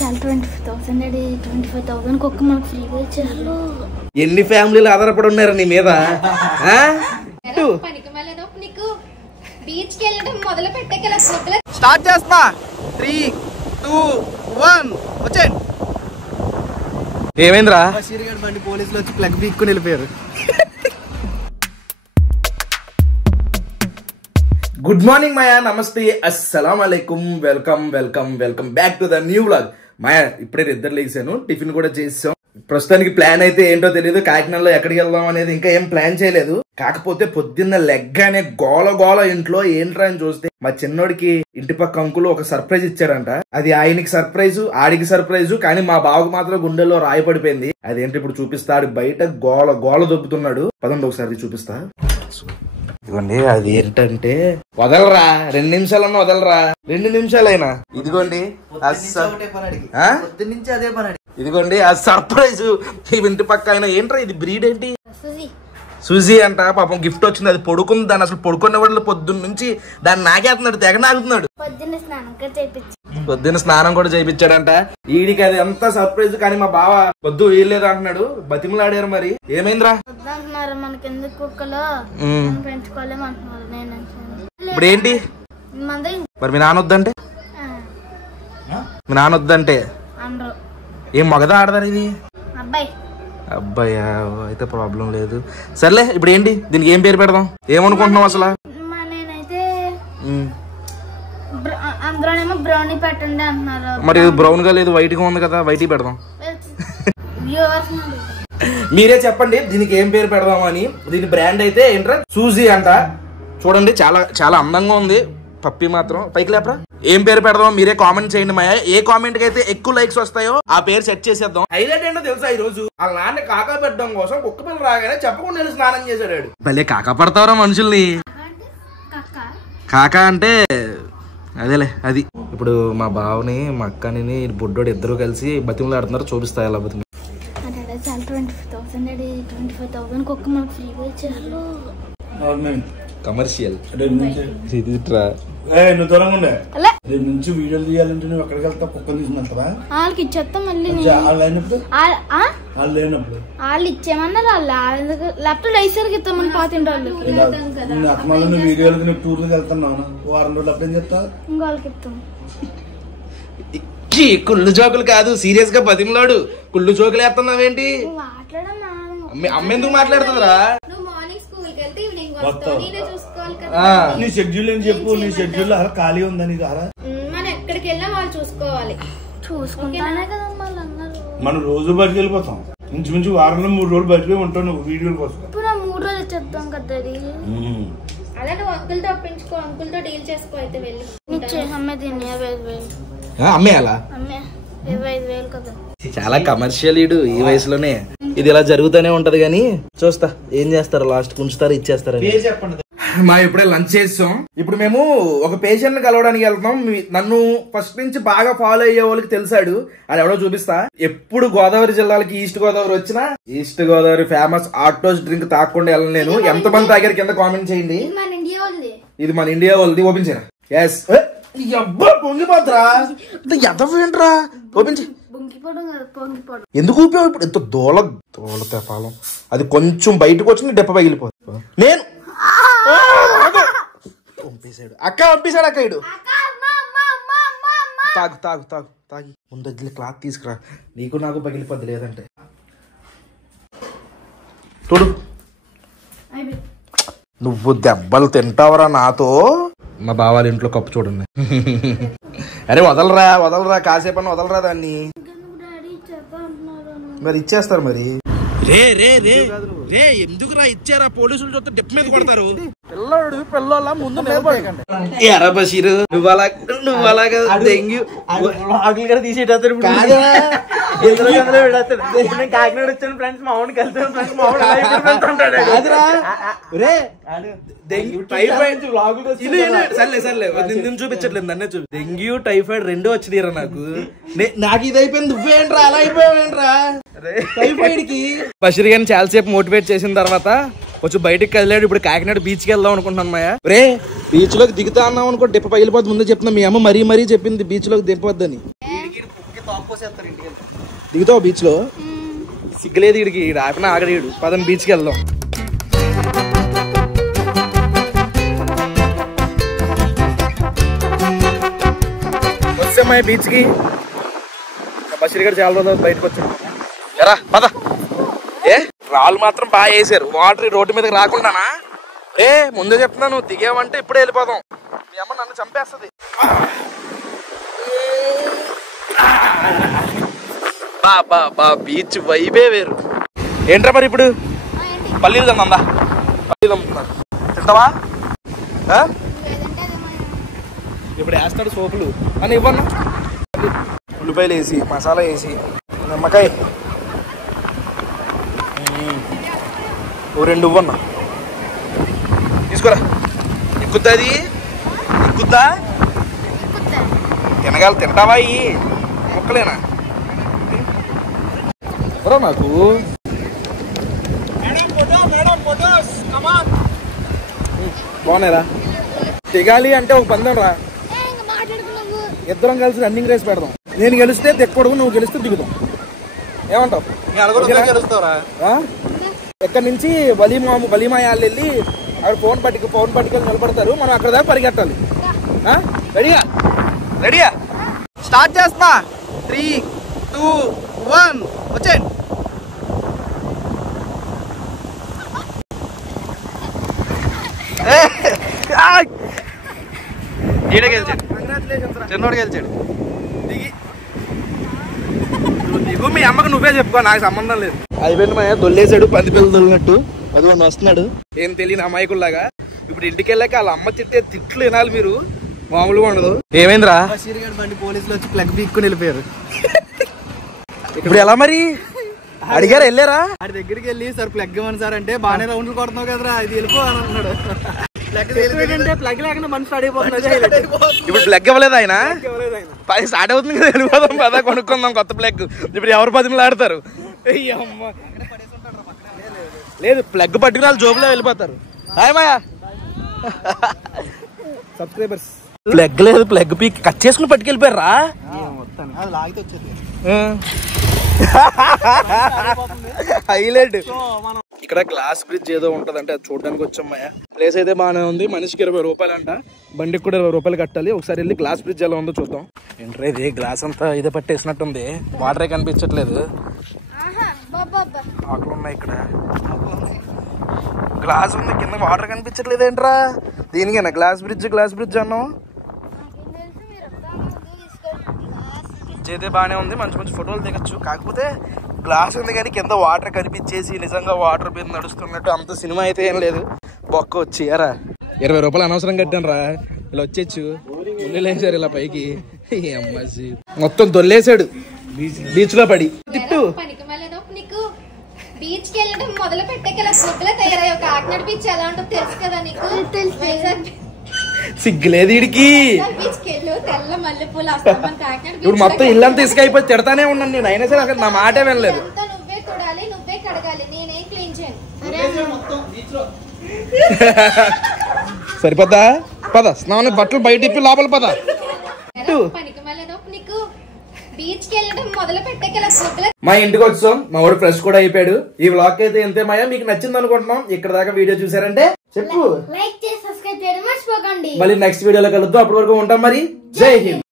చాలా 25,000 డాడీ 25,000 కుక్క మనకు ఫ్రీగా ఇచ్చారు. ఎన్ని ఫ్యామిలీలు ఆధారపడి ఉన్నారు నీ మీద? స్టార్ట్ చేస్తా 3, 2, 1 వచ్చేయండి. ఏమైందిరా? బండి పోలీసులు వచ్చి ప్లగ్ పీక్కుని వెళ్ళిపోయారు. గుడ్ మార్నింగ్ మాయా, నమస్తే, అస్సలాం అలైకుం, welcome welcome welcome back to the new vlog. Maya ఇప్పుడే ఇద్దరు లేసాను, టిఫిన్ కూడా చేసాం. ప్రస్తుతానికి ప్లాన్ అయితే ఏంటో తెలియదు, కాకినాడలో ఎక్కడికి వెళ్దాం అనేది ఇంకా ఏం ప్లాన్ చేయలేదు. కాకపోతే పొద్దున్న లెగ్గానే గోల గోల ఇంట్లో ఏంట్రా అని చూస్తే మా చిన్నోడికి ఇంటి పక్క అంకులు ఒక సర్ప్రైజ్ ఇచ్చాడంట. అది ఆయనకి సర్ప్రైజ్, ఆడికి సర్ప్రైజ్, కానీ మా బావకు మాత్రం గుండెల్లో రాయి పడిపోయింది. అదేంటి ఇప్పుడు చూపిస్తాడు. బయట గోల గోల దొబ్బుతున్నాడు. పదండి ఒకసారి చూపిస్తా. ఇదిగోండి, అది ఏంటంటే వదలరా, 2 నిమిషాలన్నా వదలరా, 2 నిమిషాలైనా. ఇదిగోండి ఇదిగోండి ఆ సర్ప్రైజ్. ఇంటి పక్క ఆయన ఏంట్రా ఇది బ్రీడ్ ఏంటి? సూజీ అంట. పాపం గిఫ్ట్ వచ్చింది, అది పడుకుంది. దాన్ని అసలు పడుకునే వాళ్ళు పొద్దున్న నుంచి దాన్ని నాకేస్తున్నాడు, తెగ నాగుతున్నాడు. పొద్దున్న స్నానం కూడా చేయించాడంట. ఈడికి అది ఎంత సర్ప్రైజ్, కానీ మా బావ పొద్దు వీల్లేదు అంటున్నాడు. బతిమలాడారు. మరి ఏమైందిరా? ఇప్పుడు ఏంటి మరి? మీ నాన్న వద్దంటే ఏం మగదా ఆడదారు ఇది? అబ్బాయా, అయితే ప్రాబ్లం లేదు. సర్లే, ఇప్పుడు ఏంటి దీనికి ఏం పేరు పెడదాం? ఏమనుకుంటున్నావు అసలు? మరి బ్రౌన్ గా లేదు, వైట్ గా ఉంది కదా, వైట్ పెడదాం. మీరే చెప్పండి దీనికి ఏం పేరు పెడదాం అని. దీని బ్రాండ్ అయితే ఏంట్రా, సూజీ అంట. చూడండి, చాలా చాలా అందంగా ఉంది. పప్పి మాత్రం పైకి లేపరా. ఏం పేరు పెడదాం మీరే కామెంట్ చేయండి మాయా. ఏ కామెంట్ కి అయితే ఎక్కువ లైక్స్ వస్తాయో ఆ పేరు సెట్ చేసేద్దాం. హైలైట్ ఏంటో తెలుసా, ఈ రోజు వాళ్ళ నాన్న కాకా పెట్టడం కోసం కుక్క పిల్ల రాగానే చెప్పకుండా వెళ్ళి స్నానం చేశాడు. భలే కాకా పడతావరా మనుషుల్ని. కాకా అంటే అదేలే అది. ఇప్పుడు మా బావని, మా అక్కని, బుడ్డోడు ఇద్దరు కలిసి బతిమలు ఆడుతున్నారు. చూపిస్తా ఎలా బతిమలు. చాలా 25,000 డాడీ 25,000 కుక్క మనకు ఫ్రీగా ఇచ్చారు. కమర్షియల్ నుంచి వీడియోలు తీయాలంటే నువ్వు ఎక్కడికి వెళ్తావు? కుక్కలు తీసుకుంటారా? వాళ్ళకి ఇచ్చేస్తాం. మళ్ళీ వాళ్ళు ఇచ్చేమన్నారు. వాళ్ళు ల్యాప్టాప్ ఐసరికి ఇస్తామని పాతింటి వాళ్ళు వీడియోలకి టూర్లకు వెళ్తున్నావు, వారం రోజులు అప్పుడు ఏం చెప్తావు? ఇంకోళ్ళకి ఇస్తాం. కుళ్ళు జోకులు కాదు, సీరియస్ గా బతిమలాడు. కుళ్ళు జోకులు వేస్తున్నావేంటి? అమ్మ ఎందుకు మాట్లాడుతుందిరా? నీ షెడ్యూల్ ఏం చెప్పు. నీ షెడ్యూల్ ఖాళీ ఉందని మనం ఎక్కడికి వెళ్ళినా వాళ్ళు చూసుకోవాలి. చూసుకుంటానే కదా మనం రోజు బయటకు వెళ్ళిపోతాం. ఇంచుమించు వారంలో 3 రోజులు బయటకు ఉంటావు నువ్వు వీడియోల కోసం. 3 రోజులు చెప్తాం కదా. అలా నువ్వు అంకుల్ తో ఒప్పించుకో, అంకుల్ తో డీల్ చేసుకో. అయితే వెళ్ళి అమ్మేయాలా? 25,000 కదా. చాలా కమర్షియల్ ఈడు ఈ వయసులోనే. ఇది ఇలా జరుగుతూనే ఉంటది, గానీ చూస్తా ఏం చేస్తారు. లాస్ట్ ఉంచుతారు, ఇచ్చేస్తారు. మా ఇప్పుడే లంచ్ చేస్తాం. ఇప్పుడు మేము ఒక పేషెంట్ ని కలవడానికి వెళ్తాం. నన్ను ఫస్ట్ నుంచి బాగా ఫాలో అయ్యే వాళ్ళకి తెలిసాడు. అది ఎవడో చూపిస్తా. ఎప్పుడు గోదావరి జిల్లాలకి ఈస్ట్ గోదావరి వచ్చినా, east Godavari famous autos drink తాగకుండా వెళ్ళను నేను. ఎంతమంది తాగారు కింద కామెంట్ చేయండి. ఇది మన ఇండియా వాళ్ళది. ఓపెన్ చేయరా? ఎస్. పొంగిపోతురా ఎదవేంట్రా? ఓపెన్ చేయి. ఎందుకు ఊపావు ఇప్పుడు? ఎంత దోళ తెపాలం. అది కొంచెం బయటకు వచ్చి డెప్ప పగిలిపోతుంది. నేను పంపేశాడు అక్క, పంపేశాడు అక్క. ఇడు తాగు తాగు తాగు తాగి ముందు వదిలే క్లాత్ తీసుకురా. నీకు నాకు పగిలిపోద్ది లేదంటే. చూడు, నువ్వు దెబ్బలు తింటావరా నాతో. మా బావాల ఇంట్లో కప్పు చూడండి. అరే వదలరా వదలరా, కాసేపన్నా వదలరా దాన్ని. మరి ఇచ్చేస్తారు. మరి రే రే రే రే ఎందుకురా ఇచ్చారా? పోలీసులు చూస్తే డెప్ మీద కొడతారు. పిల్లడు పిల్లల ముందు ఎరా బషీరు, నువ్వు అలాగా దెంగి తీసేటప్పుడు కాకినాడ వచ్చాను ఫ్రెండ్స్, మా ఊడికి వెళ్తాను ఫ్రెండ్స్, మా ఊడు చూపించట్లేదు. నన్నే చూపి. డెంగ్యూ టైఫాయిడ్ 2 వచ్చినాయిరా నాకు. నాకు ఇది అయిపోయింది. నువ్వేంట్రా అలా అయిపోయావేంట్రా? టైఫాయిడ్ కి బషీర్ గారిని చాలాసేపు మోటివేట్ చేసిన తర్వాత కొంచెం బయటకు కదిలాడు. ఇప్పుడు కాకినాడ బీచ్ కి వెళ్దాం అనుకుంటున్నాను. మాయా రే బీచ్ లోకి దిగుతా అన్నాం అనుకో, డెప్ప పగిలిపోద్ది. ముందే చెప్తున్నా, మీ అమ్మ మరీ చెప్పింది బీచ్ లోకి దింపొద్దని. దిగుతావు బీచ్ లో? సిగ్గులేదు ఇడికి, ఆపిన ఆగడీడు. పదం బీచ్కి వెళ్దాం. వచ్చామా బీచ్ కి? బషీర్ గారు చాలా రోజులు బయటకు వచ్చాడు. ఎరా పద. ఏ రాళ్ళు మాత్రం బాగా వేసారు. వాటర్ రోడ్డు మీదకి రాకుండానా? ఏ ముందే చెప్తున్నాను, దిగావంటే ఇప్పుడే వెళ్ళిపోదాం. మీ అమ్మ నన్ను చంపేస్తుంది. బా బీచ్ వైబే వేరు. ఏంట్రా మరి ఇప్పుడు? పల్లీలు తిందా? పల్లీలు అమ్ముతున్నారు, తింటావా? ఇప్పుడు వేస్తాడు సోపులు అని ఇవ్వన్నా. ఉల్లిపాయలు వేసి, మసాలా వేసి, నిమ్మకాయ ఓ 2 ఇవ్వన్నా. తీసుకోరా. ఎక్కుద్దా అది? ఎక్కుద్దా? తినగాలి. తింటావా? ఈ మొక్కలేనా ఎవరో నాకు? బాగున్నాయిరా. దిగాలి అంటే ఒక పందెం రా. ఇద్దరం కలిసి రన్నింగ్ రేస్ పెడదాం. నేను గెలిస్తే తెక్కకూడదు, నువ్వు గెలిస్తే దిగుతాం. ఏమంటావు? ఎక్కడి నుంచి వలీమాయాలు వెళ్ళి అక్కడ ఫోన్ పట్టుకొని నిలబడతారు. మనం అక్కడ దాకా పరిగెట్టాలి. రెడీయా? స్టార్ట్ చేస్తా. 3, 2, 1 వచ్చేయండి. చిన్నోడు గెలిచాడు. దిగు. మీ అమ్మకు నువ్వే చెప్పుకో, నాకు సంబంధం లేదు. అయిపోయింది మా దొల్లేసాడు, 10 పిల్లలు దొల్లినట్టు. అది వస్తున్నాడు ఏం తెలియని అమాయకుల్లాగా. ఇప్పుడు ఇంటికి వెళ్ళాక వాళ్ళ అమ్మ తిట్టే తిట్లు వినాలి మీరు, మామూలుగా ఉండదు. ఏమైందిరా? బండి పోలీసులు వచ్చి ప్లగ్ పీక్కుని వెళ్ళిపోయారు. ఇప్పుడు ఎలా మరి? అడిగారు, వెళ్ళారా? వాడి దగ్గరికి వెళ్ళి సార్ ప్లగ్ ఇవ్వండి సార్ అంటే, బాగానే రౌండ్లు కొడుతున్నావు కదరా, ఇది వెళ్ళిపో అని అంటున్నాడు. ప్లగ్ లేకుండా మనిషి అడిగిపోతున్నాడు. ఇప్పుడు ప్లగ్ ఇవ్వలేదు ఆయన. 10 స్టార్ట్ అవుతుంది కదా, వెళ్ళిపోదాం కదా, కొనుక్కుందాం కొత్త ప్లగ్. ఇప్పుడు ఎవరు 10 ఆడతారు? లేదు, ప్లగ్ పట్టుకుని జోబులో వెళ్ళిపోతారు. హాయ్ మాయా సబ్స్క్రైబర్స్. ప్లగ్ లేదు, ప్లగ్ పీక్ కట్ చేసుకుని పట్టుకెళ్ళిపోయారా? హైలైట్. ఇక్కడ గ్లాస్ బ్రిడ్జ్ ఏదో ఉంటది అంటే అది చూడడానికి వచ్చాం మాయా. ప్లేస్ అయితే బాగానే ఉంది. మనిషికి 20 రూపాయలు అంట. బండికి కూడా 20 రూపాయలు కట్టాలి. ఒకసారి వెళ్ళి గ్లాస్ బ్రిడ్జ్ ఎలా ఉందో చూద్దాం. ఏంట్రా ఇది? గ్లాస్ అంతా ఇదే పట్టేసినట్టుంది. వాటరే కనిపించట్లేదు. ఆకులు ఉన్నాయి ఇక్కడ. గ్లాస్ ఉంది కింద, వాటర్ కనిపించట్లేదు. ఏంట్రా దీనికేనా గ్లాస్ బ్రిడ్జ్ అన్నావు? బ్రిడ్జ్ అయితే బాగానే ఉంది, మంచి మంచి ఫోటోలు దిగచ్చు. కాకపోతే గ్లాస్ ఉంది కానీ కింద వాటర్ కనిపించేసి నిజంగా వాటర్ మీద నడుస్తున్నట్టు అంత సినిమా అయితే ఏం లేదు. బొక్క వచ్చి ఎరా 20 రూపాయలు అనవసరం కట్టాను రా. ఇలా వచ్చేచ్చు లేసారు ఇలా పైకి. అమ్మాసి మొత్తం దొల్లేసాడు బీచ్ లో పడి. తిట్టు. బీచ్ కి వెళ్ళడం మొదలు పెట్టేకలా ఫుడ్లో తయారయ్యే కాకినాడ బీచ్ ఎలా ఉంటుందో తెలుసు కదా నీకు? సిగ్గులేదు వీడికి. బీచ్ కి వెళ్ళు, తెల్ల మల్లెపూలు. ఇప్పుడు మొత్తం ఇల్లంతా ఇసుక అయిపోయి తిడతానే ఉన్నాను నేను. అయినా సరే అక్కడ నా మాటే వినలేదు. నువ్వే కొడాలి, నువ్వే కడగాలి, నేనేం క్లీన్ చేయను. సరిపోద్దా? పద స్నానం, బట్టలు బయట ఇప్పి లోపల పద. నీకు బీచ్ కి వెళ్ళడం మొదలు పెట్టేకలా ఫుడ్లో. మా ఇంటికి వచ్చాం, మా వాడు ఫ్రెష్ కూడా అయిపోయాడు. ఈ వ్లాగ్ అయితే ఎంతే మాయా, మీకు నచ్చింది అనుకుంటున్నాం. ఇక్కడ దాకా వీడియో చూసారంటే చెప్పు, లైక్ చేసి సబ్స్క్రైబ్ చేయడం మర్చిపోకండి. మళ్ళీ నెక్స్ట్ వీడియోలో కలుద్దాం. అప్పటి వరకు ఉంటాం మరి. జై హింద్.